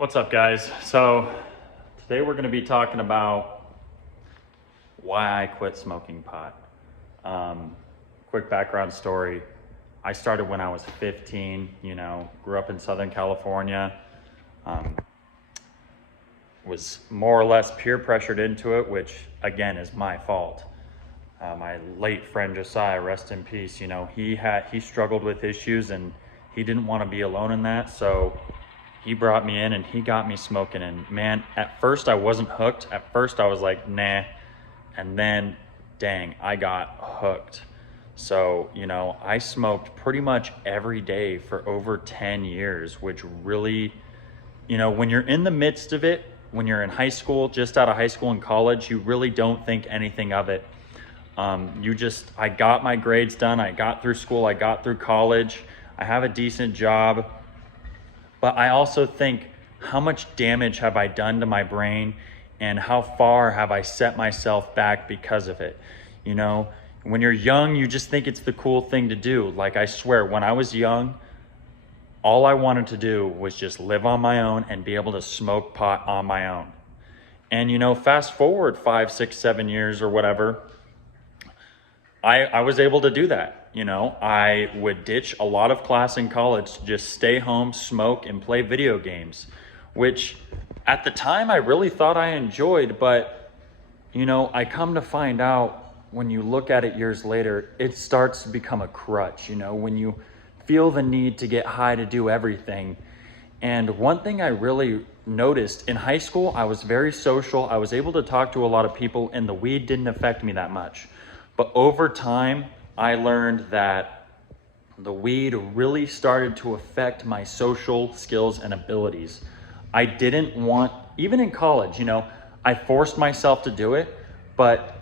What's up, guys? So today we're going to be talking about why I quit smoking pot. Quick background story. I started when I was 15, grew up in Southern California, was more or less peer pressured into it, which again is my fault. My late friend Josiah, rest in peace, he struggled with issues and he didn't want to be alone in that. So he brought me in and he got me smoking. And man, at first I wasn't hooked. At first I was like, nah. And then, dang, I got hooked. So, I smoked pretty much every day for over 10 years, which really, when you're in the midst of it, when you're in high school, just out of high school and college, you really don't think anything of it. I got my grades done. I got through school. I got through college. I have a decent job. But I also think, how much damage have I done to my brain and how far have I set myself back because of it? When you're young, you just think it's the cool thing to do. Like, I swear, when I was young, all I wanted to do was just live on my own and be able to smoke pot on my own. And, fast forward 5, 6, 7 years or whatever, I was able to do that. I would ditch a lot of class in college to just stay home, smoke, and play video games, which at the time I really thought I enjoyed. But, I come to find out when you look at it years later, it starts to become a crutch, when you feel the need to get high to do everything. And one thing I really noticed in high school, I was very social. I was able to talk to a lot of people and the weed didn't affect me that much. But over time, I learned that the weed really started to affect my social skills and abilities. I didn't want, even in college, I forced myself to do it, but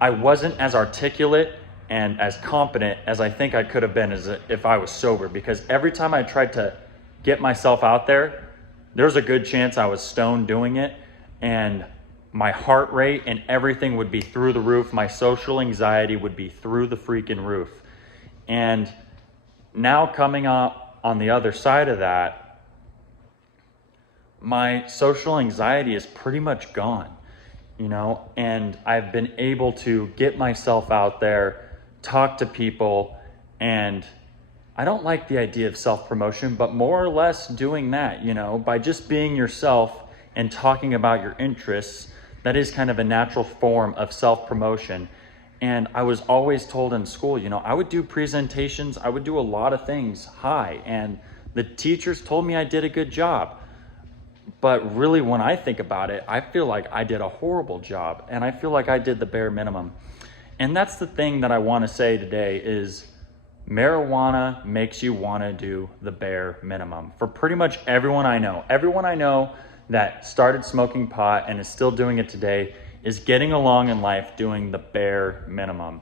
I wasn't as articulate and as competent as I think I could have been if I was sober, because every time I tried to get myself out there, there's a good chance I was stoned doing it, and my heart rate and everything would be through the roof. My social anxiety would be through the freaking roof. And now coming up on the other side of that, my social anxiety is pretty much gone, and I've been able to get myself out there, talk to people, and I don't like the idea of self-promotion, but more or less doing that, by just being yourself and talking about your interests. That is kind of a natural form of self-promotion. And I was always told in school, I would do presentations, I would do a lot of things high, and the teachers told me I did a good job. But really, when I think about it, I feel like I did a horrible job, and I feel like I did the bare minimum. And that's the thing that I want to say today is marijuana makes you want to do the bare minimum. For pretty much everyone I know that started smoking pot and is still doing it today is getting along in life doing the bare minimum.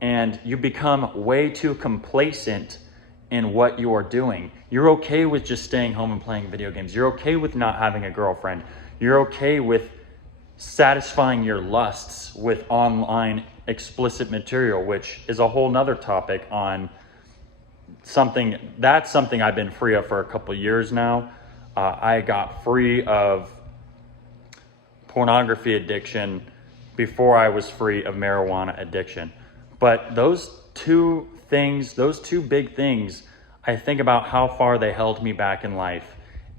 And you become way too complacent in what you are doing. You're okay with just staying home and playing video games. You're okay with not having a girlfriend. You're okay with satisfying your lusts with online explicit material, which is a whole nother topic on something I've been free of for a couple years now. I got free of pornography addiction before I was free of marijuana addiction. But those two big things, I think about how far they held me back in life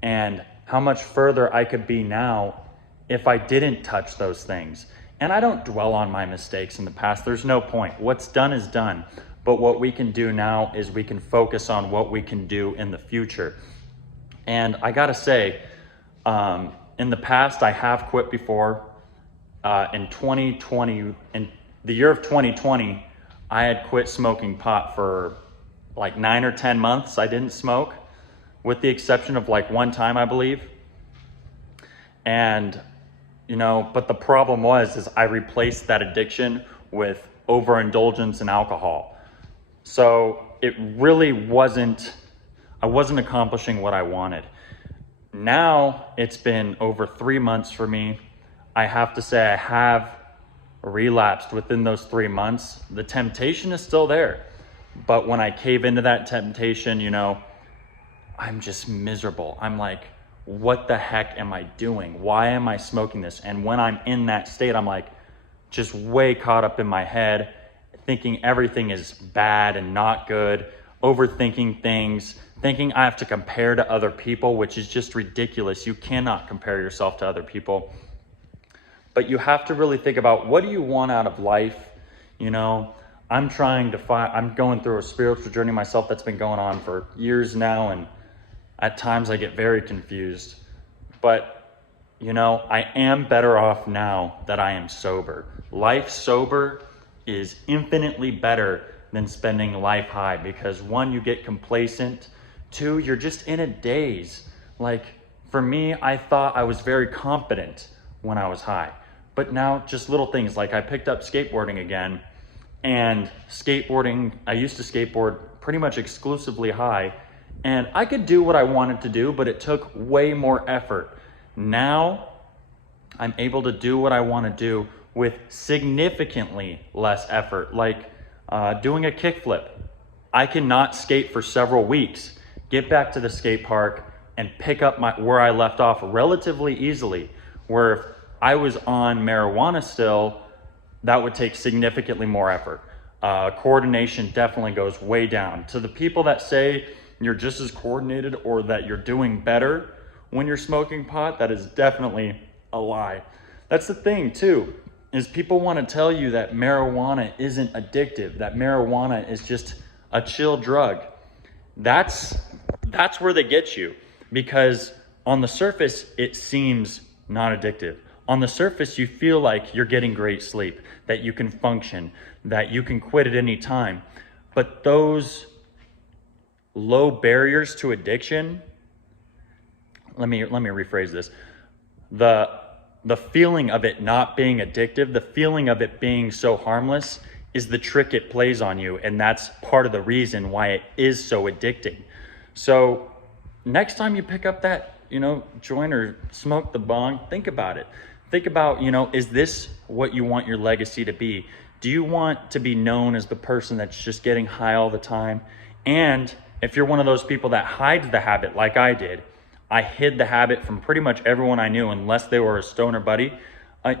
and how much further I could be now if I didn't touch those things. And I don't dwell on my mistakes in the past. There's no point. What's done is done. But what we can do now is we can focus on what we can do in the future. And I gotta say, in the past, I have quit before. In the year of 2020, I had quit smoking pot for like 9 or 10 months. I didn't smoke, with the exception of like one time, I believe. And, but the problem is I replaced that addiction with overindulgence in alcohol. So it really I wasn't accomplishing what I wanted. Now it's been over 3 months for me. I have to say I have relapsed within those 3 months. The temptation is still there. But when I cave into that temptation, I'm just miserable. I'm like, what the heck am I doing? Why am I smoking this? And when I'm in that state, I'm like just way caught up in my head, thinking everything is bad and not good, overthinking things, thinking I have to compare to other people, which is just ridiculous. You cannot compare yourself to other people. But you have to really think about, what do you want out of life? You know, I'm going through a spiritual journey myself that's been going on for years now, and at times I get very confused. But, you know, I am better off now that I am sober. Life sober is infinitely better than spending life high, because one, you get complacent. Two, you're just in a daze. Like, for me, I thought I was very confident when I was high. But now just little things, like I picked up skateboarding again, and skateboarding, I used to skateboard pretty much exclusively high, and I could do what I wanted to do, but it took way more effort. Now I'm able to do what I want to do with significantly less effort, like doing a kickflip. I cannot skate for several weeks, get back to the skate park, and pick up where I left off relatively easily, where if I was on marijuana still, that would take significantly more effort. Coordination definitely goes way down. To the people that say you're just as coordinated or that you're doing better when you're smoking pot, that is definitely a lie. That's the thing too, is people want to tell you that marijuana isn't addictive, that marijuana is just a chill drug. That's where they get you, because on the surface it seems not addictive. On the surface, you feel like you're getting great sleep, that you can function, that you can quit at any time. But those low barriers to addiction, let me rephrase this. The feeling of it not being addictive, the feeling of it being so harmless, is the trick it plays on you, and that's part of the reason why it is so addicting. So next time you pick up that, joint or smoke the bong, think about it. Think about, is this what you want your legacy to be? Do you want to be known as the person that's just getting high all the time? And if you're one of those people that hides the habit like I did, I hid the habit from pretty much everyone I knew unless they were a stoner buddy.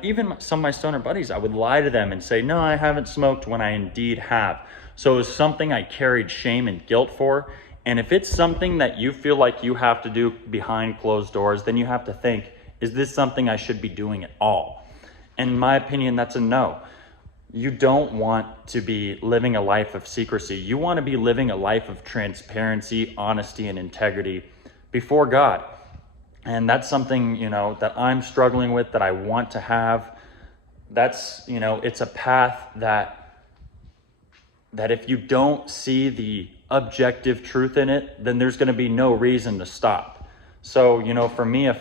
Even some of my stoner buddies, I would lie to them and say, no, I haven't smoked, when I indeed have. So it was something I carried shame and guilt for. And if it's something that you feel like you have to do behind closed doors, then you have to think, is this something I should be doing at all? And in my opinion, that's a no. You don't want to be living a life of secrecy. You want to be living a life of transparency, honesty, and integrity before God. And that's something, that I'm struggling with, that I want to have. That's, it's a path that if you don't see the objective truth in it, then there's going to be no reason to stop. So, for me, if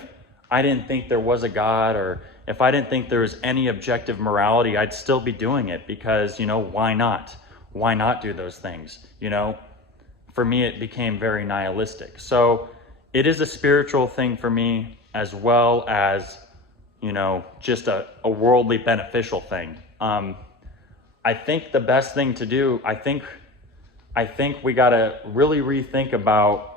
I didn't think there was a God, or if I didn't think there was any objective morality, I'd still be doing it, because, why not? Why not do those things? For me, it became very nihilistic. So it is a spiritual thing for me, as well as, just a worldly beneficial thing. I think the best thing to do, I think we got to really rethink about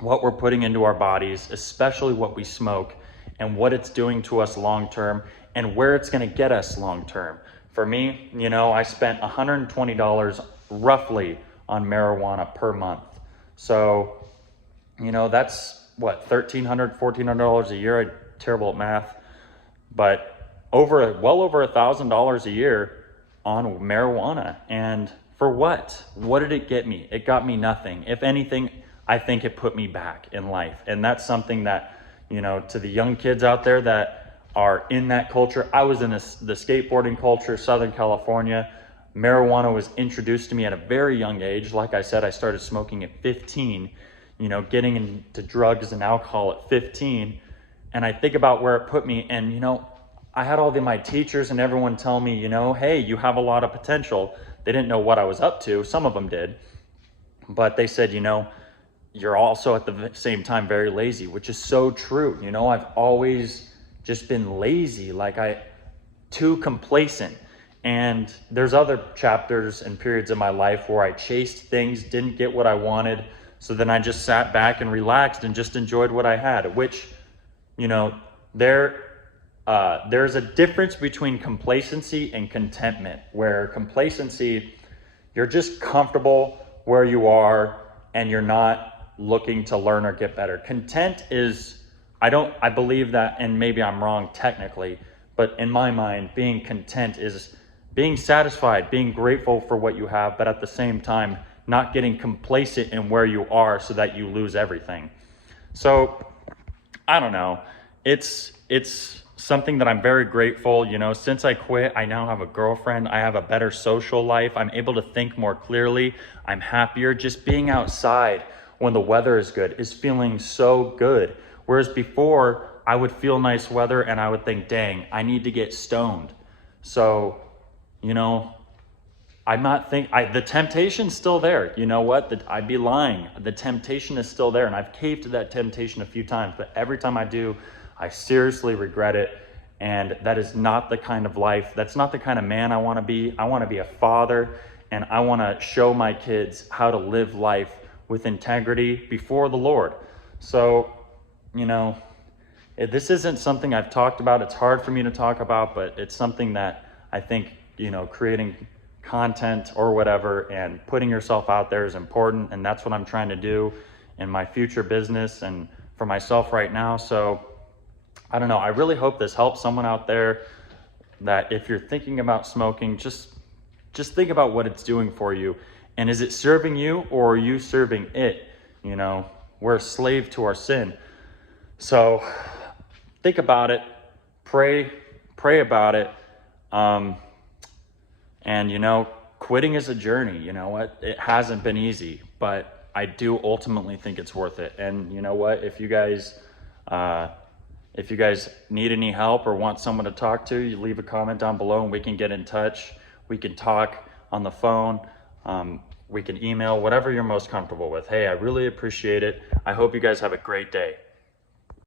what we're putting into our bodies, especially what we smoke, and what it's doing to us long term, and where it's going to get us long term. For me, I spent $120 roughly on marijuana per month. So, that's what, $1,300, $1,400 a year. I'm terrible at math, but well over $1,000 a year on marijuana. And for what? What did it get me? It got me nothing. If anything, I think it put me back in life. And that's something that, to the young kids out there that are in that culture. I was in the skateboarding culture, Southern California. Marijuana was introduced to me at a very young age. Like I said, I started smoking at 15, getting into drugs and alcohol at 15. And I think about where it put me, and, I had all my teachers and everyone tell me, hey, you have a lot of potential. They didn't know what I was up to. Some of them did. But they said, you're also at the same time very lazy, which is so true. I've always just been lazy, too complacent. And there's other chapters and periods in my life where I chased things, didn't get what I wanted, So then I just sat back and relaxed and just enjoyed what I had, which, you know, there's a difference between complacency and contentment, where complacency, you're just comfortable where you are and you're not looking to learn or get better. Content is, I believe that, and maybe I'm wrong technically, but in my mind, being content is being satisfied, being grateful for what you have, but at the same time, not getting complacent in where you are so that you lose everything. So I don't know. It's something that I'm very grateful. You know, since I quit, I now have a girlfriend. I have a better social life. I'm able to think more clearly. I'm happier. Just being outside when the weather is good is feeling so good. Whereas before, I would feel nice weather and I would think, dang, I need to get stoned. So, you know, the temptation's still there. You know what? I'd be lying. The temptation is still there, and I've caved to that temptation a few times, but every time I do, I seriously regret it. And that is not the kind of life, that's not the kind of man I want to be. I want to be a father, and I want to show my kids how to live life with integrity before the Lord. So, you know, this isn't something I've talked about. It's hard for me to talk about, but it's something that I think, you know, creating content or whatever and putting yourself out there is important, and that's what I'm trying to do in my future business and for myself right now. So I don't know, I really hope this helps someone out there, that if you're thinking about smoking, just think about what it's doing for you, and is it serving you or are you serving it? You know, we're a slave to our sin. So think about it, pray about it. And, you know, quitting is a journey. You know what? It hasn't been easy, but I do ultimately think it's worth it. And you know what? If you guys need any help or want someone to talk to, you leave a comment down below and we can get in touch. We can talk on the phone. We can email, whatever you're most comfortable with. Hey, I really appreciate it. I hope you guys have a great day.